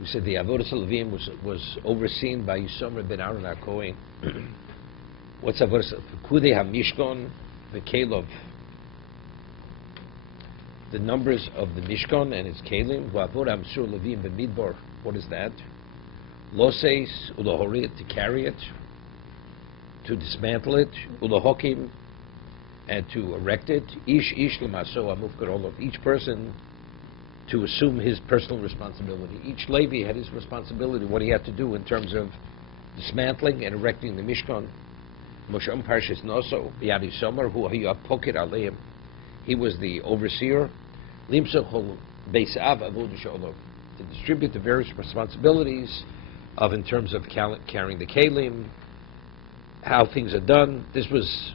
We said the Avodas Levim was overseen by Yisomar ben Aaron HaKohen. What's Avodas? Pekudei HaMishkan, the Kelov. The numbers of the Mishkan and its Kelim. V'avod Amsur Levim b'Midbar. What is that? Loses Ulahorit, to carry it, to dismantle it. Ulahokim, and to erect it. Ish Lamaso Amufkar Olav. Each person to assume his personal responsibility. Each Levi had his responsibility, what he had to do in terms of dismantling and erecting the Mishkan. Moshe parshas Noso, B'yadi Somer, who he apoked aleim. He was the overseer. Limsochol Beisav Avod Sholov, to distribute the various responsibilities of, in terms of carrying the Kelim, how things are done. This was...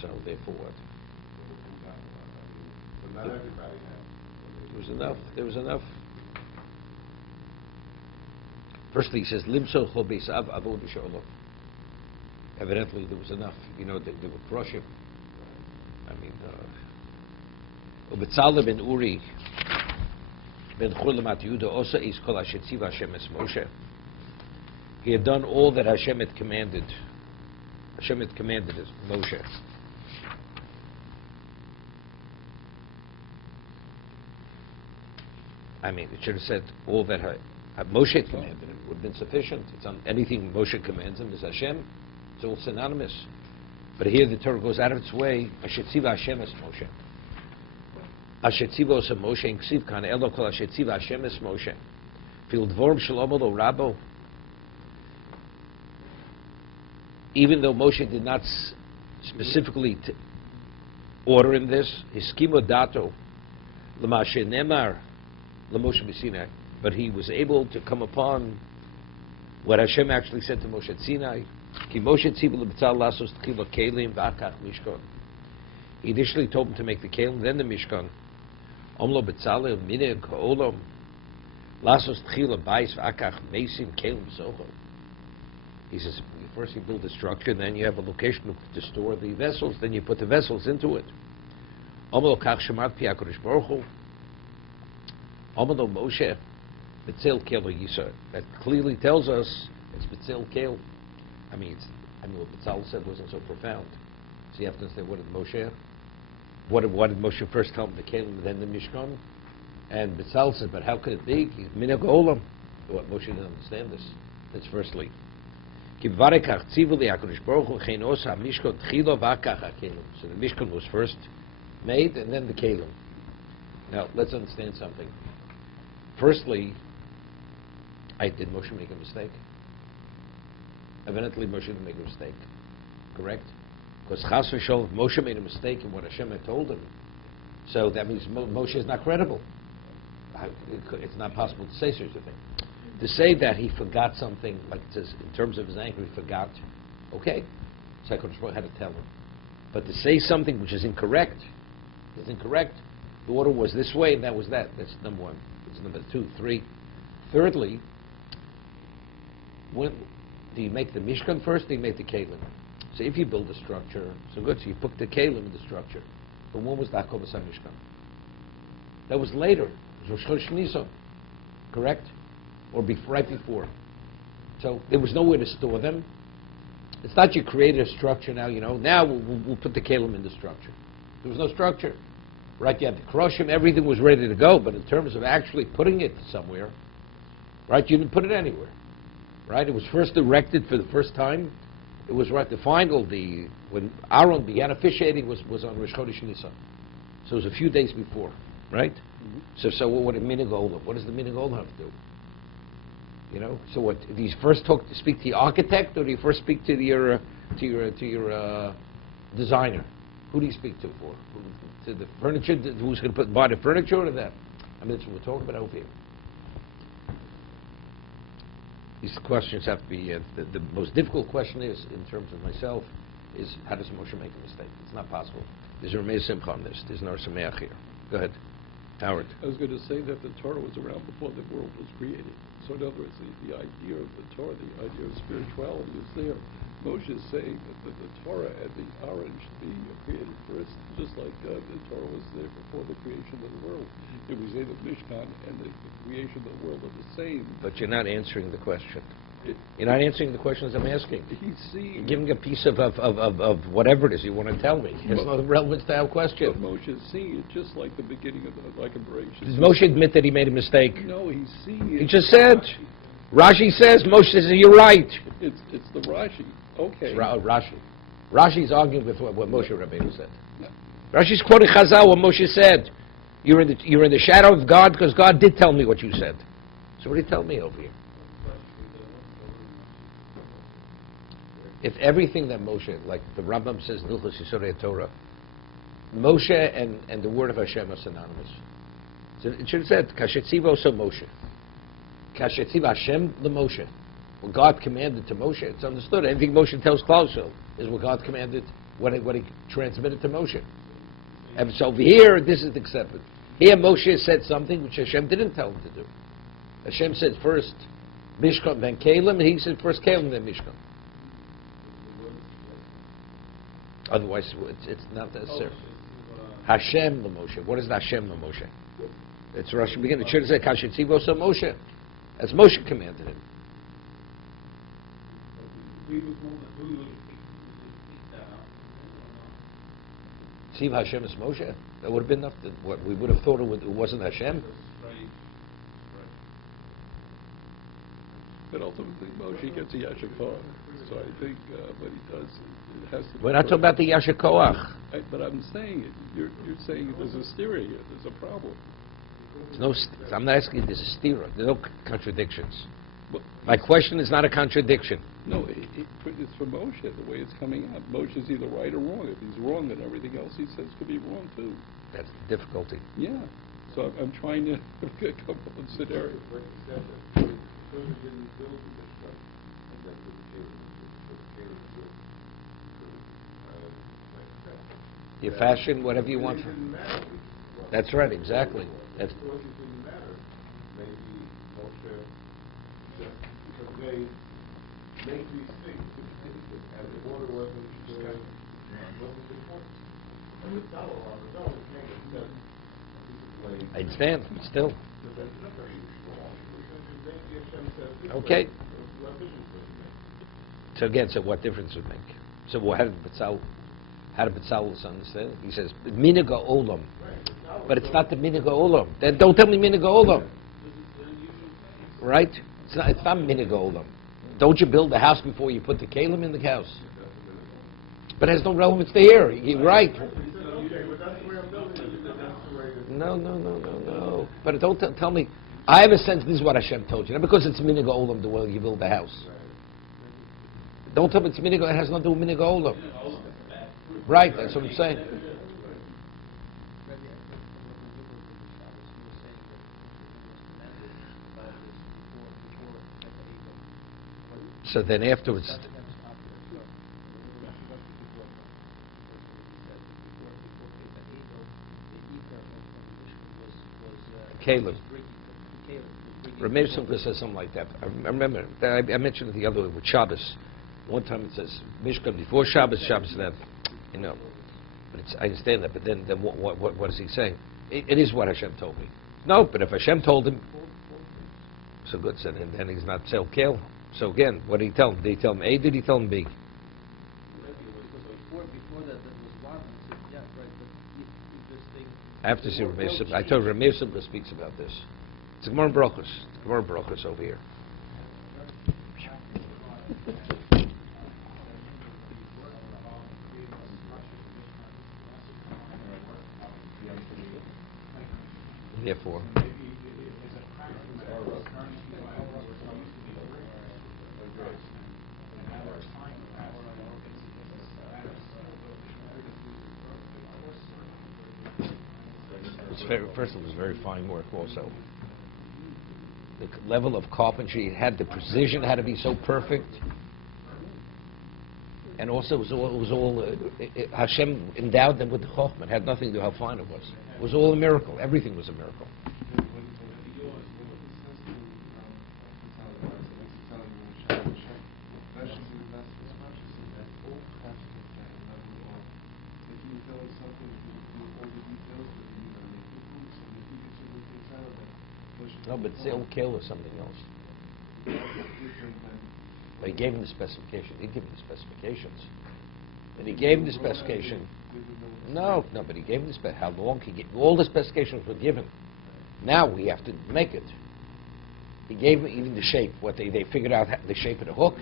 So therefore what? Not everybody had. There was enough. Firstly, he says, Limso Chobesav Avod Sholov. Evidently, there was enough. You know, they would crush him. I mean, Ubetzalel ben Uri ben Chulamat Yehuda Osa is Kol Hashetziv Hashem es Moshe. He had done all that Hashem had commanded. Hashem had commanded as Moshe. I mean, it should have said all that Moshe had commanded him. Would have been sufficient. It's on anything Moshe commands him is Hashem. It's all synonymous. But here the Torah goes out of its way. Ashetziva Hashem es Moshe. Ashetziva osa Moshe in Ksiv kan elo kol Ashetziva Hashem es Moshe. Fil dvorim shalomo lo rabo. Even though Moshe did not specifically order him this, hiskimo dato l'mashe nemar l'Moshe b'Sinai, but he was able to come upon what Hashem actually said to Moshe at Sinai. Ki Moshe tzivu l'betzal lasos tchila kelim v'akach mishkan. He initially told him to make the kelim, then the mishkan. Omlo betzalel minig ha'olam lasos tchila bais v'akach mesim kelim zocho. He says, first you build a structure, then you have a location to store the vessels, then you put the vessels into it. Omlo kach shemat pi HaKadosh Baruch Hu. Omlo Moshe betzel kel yisa. That clearly tells us it's betzel kel. I mean, what Betzalel said wasn't so profound. So you have to understand, what did Moshe first tell him, the Kelim, then the Mishkan? And Betzalel said, but how could it be? Minhag Olam. What, Moshe didn't understand this. That's firstly. So the Mishkan was first made, and then the Kelim. Now, let's understand something. Firstly, did Moshe make a mistake? Evidently, Moshe didn't make a mistake. Correct? Because Chas v'Sholom, Moshe made a mistake in what Hashem had told him. So that means Moshe is not credible. It's not possible to say such a thing. To say that he forgot something, like it says, in terms of his anger, he forgot. Okay. So HaKadosh had to tell him. But to say something which is incorrect, the order was this way and that was that. That's number one. That's number 2. 3. Thirdly, when do you make the Mishkan first, do you make the Kelim? So if you build a structure, so good, so you put the Kelim in the structure. But when was the Hakobas HaMishkan? That was later. It was Rosh Chodesh, correct? Or right before. So there was nowhere to store them. It's not you created a structure now, now we'll put the Kelim in the structure. There was no structure. Right, you had to crush them, everything was ready to go, but in terms of actually putting it somewhere, right, you didn't put it anywhere. Right? It was first erected for the first time. It was right, when Aaron began officiating was on Rosh Chodesh Nisan. So it was a few days before, right? Mm-hmm. So what did Minhag Olam? What does the Minhag Olam have to do? So what, do you first speak to the architect, or do you first speak to your designer? Who do you speak to for? To the furniture, who's going to buy the furniture, or that? I mean, that's what we're talking about over here. These questions have to be, the most difficult question is, in terms of myself, is how does Moshe make a mistake? It's not possible. There's a Rameh Simcha on this. There's no Sameach here. Go ahead. Howard. I was going to say that the Torah was around before the world was created. So in other words, the idea of the Torah, the idea of spirituality is there. Moshe is saying that the Torah and the Aron should be created first, just like the Torah was there before the creation of the world. If we say the Mishkan and the creation of the world are the same. But you're not answering the question. You're not answering the questions I'm asking. He's seeing... You're giving a piece of whatever it is you want to tell me. There's no relevance to our question. But Moshe is seeing it just like the beginning of like a Bereshit. Does Moshe admit that he made a mistake? No, he's seeing it. He just said. Rashi says, Moshe says, you're right. It's the Rashi. Okay. It's Rashi. Rashi's arguing with what Moshe Rabbeinu said. No. Rashi's quoting Chazal, what Moshe said. You're in the shadow of God because God did tell me what you said. So what do you tell me over here? If everything that Moshe, like the Rambam says, Hilchos Yesodei Torah, Moshe and the word of Hashem are synonymous. So it should have said, Kashetzivo so Moshe. Kashetziv Hashem the Moshe. What God commanded to Moshe, it's understood. Anything Moshe tells Klal Yisrael is what God commanded, what he transmitted to Moshe. And so over here, this is accepted. Here Moshe said something which Hashem didn't tell him to do. Hashem said first Mishkan, then Kalim, and he said first Kalim, then Mishkan. Otherwise, it's not necessary. Hashem the Moshe. What is the Hashem the Moshe? It's Rashi beginning. It should have said Kashetzivo so Moshe. As Moshe commanded him. Tziv Hashem is Moshe. That would have been enough. What we would have thought it wasn't Hashem. But ultimately, Moshe gets a Yashikor. So I think what he does, it has to... We're not talking about the Yashikoach. But I'm saying it. You're saying there's a stira here. There's a problem. I'm not asking you there's a stira. There's no contradictions. Well, my question is not a contradiction. No, it's for Moshe, the way it's coming out. Moshe's either right or wrong. If he's wrong, then everything else he says could be wrong, too. That's the difficulty. Yeah. So I'm trying to come up with a scenario. You fashion whatever you want. That's right, exactly. That's because they make these things, and the water wasn't important. And the fellow on his own can't accept. I understand, but still. Okay. So again, so what difference would it make? So how did Betzalel understand it? He says, Miniga Olam. But it's not the Miniga Olam. Then don't tell me Miniga Olam. Right? It's not Miniga Olam. Don't you build the house before you put the Kalim in the house? But it has no relevance to here. You're right. No. But don't tell me. I have a sense this is what Hashem told you. Not because it's Miniga Olam the way you build the house. Don't tell me it's Miniga. It has nothing to do with Miniga Olam. Right, that's what I'm saying. So then afterwards... Caleb. Rameir Simcha says something like that. I remember, I mentioned it the other way with Shabbos. One time it says, Mishkan before Shabbos, Shabbos then. You know, but I understand that. But then what is he saying? It is what Hashem told me. No, but if Hashem told him, so good. So then he's not self-kill. So again, what did he tell him? Did he tell him A? Did he tell him B? I have to see Rameir Simcha. I told Rameir Simcha speaks about this. It's Gemara Brachos. Gemara Brachos over here. Therefore, first it was very fine work also. The level of carpentry had the precision had to be so perfect, and also it was all Hashem endowed them with the chokhmah. It had nothing to do how fine it was. It was all a miracle. Everything was a miracle. No, but Zil Kill is something else. But he gave him the specification. He gave him the specifications. And he gave him the specification. No, but he gave him the spec. How long he gave? All the specifications were given. Now we have to make it. He gave him even the shape. What they figured out the shape of the hook.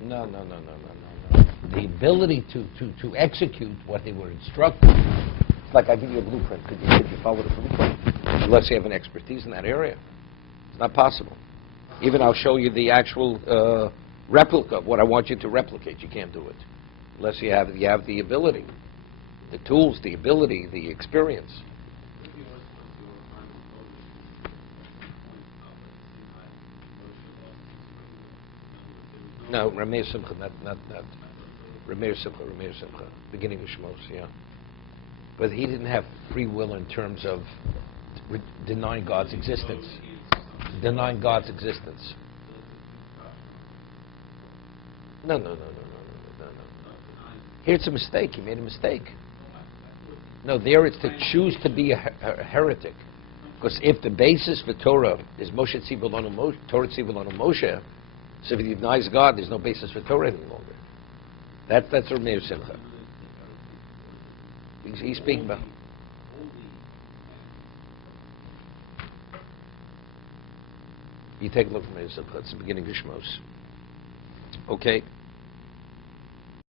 No. The ability to execute what they were instructed. It's like I give you a blueprint. Could you follow the blueprint? Unless you have an expertise in that area. It's not possible. Even I'll show you the actual replica of what I want you to replicate. You can't do it. Unless you have the ability, the tools, the ability, the experience. No, Rameir Simcha, not Rameir Simcha, beginning of Shmos, yeah. But he didn't have free will in terms of denying God's existence. Denying God's existence. No. Here it's a mistake. He made a mistake. No, there it's to choose to be a heretic. Because if the basis for Torah is Moshe Tzivah Lanu Moshe, Torah Tzivah Lanu Moshe, so if he denies God, there's no basis for Torah any longer. That's Rameir Simcha. He's speaking about. You take a look from Rameir Simcha. It's the beginning of Shmos. Okay.